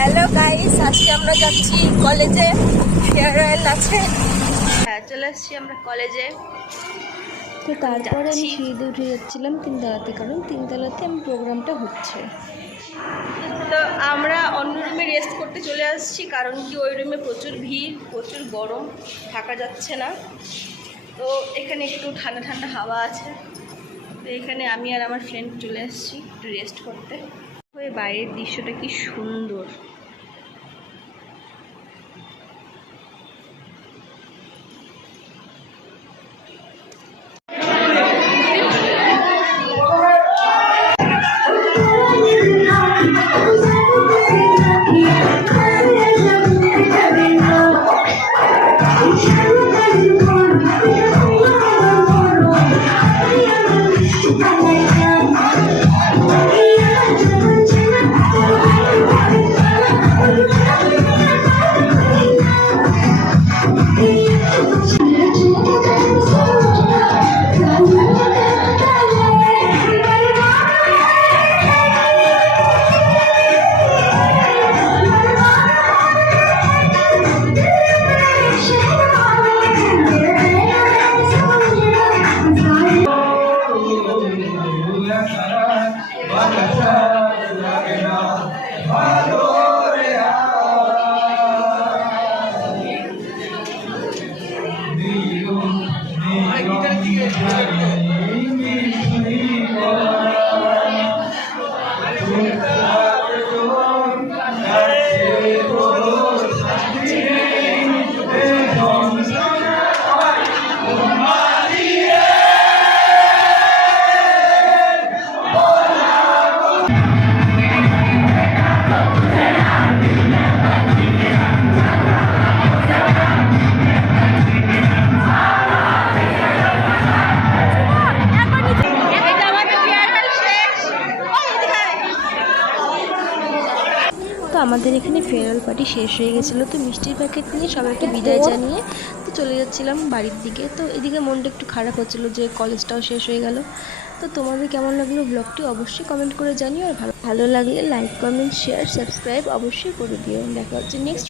Hello guys, আজকে আমরা যাচ্ছি কলেজে, ফেয়ারওয়েল আছে। হ্যাঁ, চলে আসছি আমরা কলেজে। তো তারপরে আমি সিঁড়িতে উঠে যাচ্ছিলাম তিনতলাতে, কারণ তিনতলাতে আমি প্রোগ্রামটা হচ্ছে। তো আমরা অন্য রুমে রেস্ট করতে চলে আসছি, কারণ কি ওই রুমে প্রচুর ভিড়, প্রচুর গরম, থাকা যাচ্ছে না। তো এখানে একটু ঠান্ডা ঠান্ডা হাওয়া আছে। তো এখানে আমি আর আমার ফ্রেন্ড চলে আসছি একটু রেস্ট করতে। ওই বাইরের দৃশ্যটা কি সুন্দর। তো আমাদের এখানে ফেয়ারওয়েল পার্টি শেষ হয়ে গেছিলো। তো মিষ্টির প্যাকেট নিয়ে সবাইকে বিদায় জানিয়ে তো চলে যাচ্ছিলাম বাড়ির দিকে। তো এদিকে মনটা একটু খারাপ হচ্ছিলো যে কলেজটাও শেষ হয়ে গেল। তো তোমাদের কেমন লাগলো ব্লগটি অবশ্যই কমেন্ট করে জানিও, আর ভালো লাগলে লাইক, কমেন্ট, শেয়ার, সাবস্ক্রাইব অবশ্যই করে দিও। দেখা হচ্ছে নেক্সট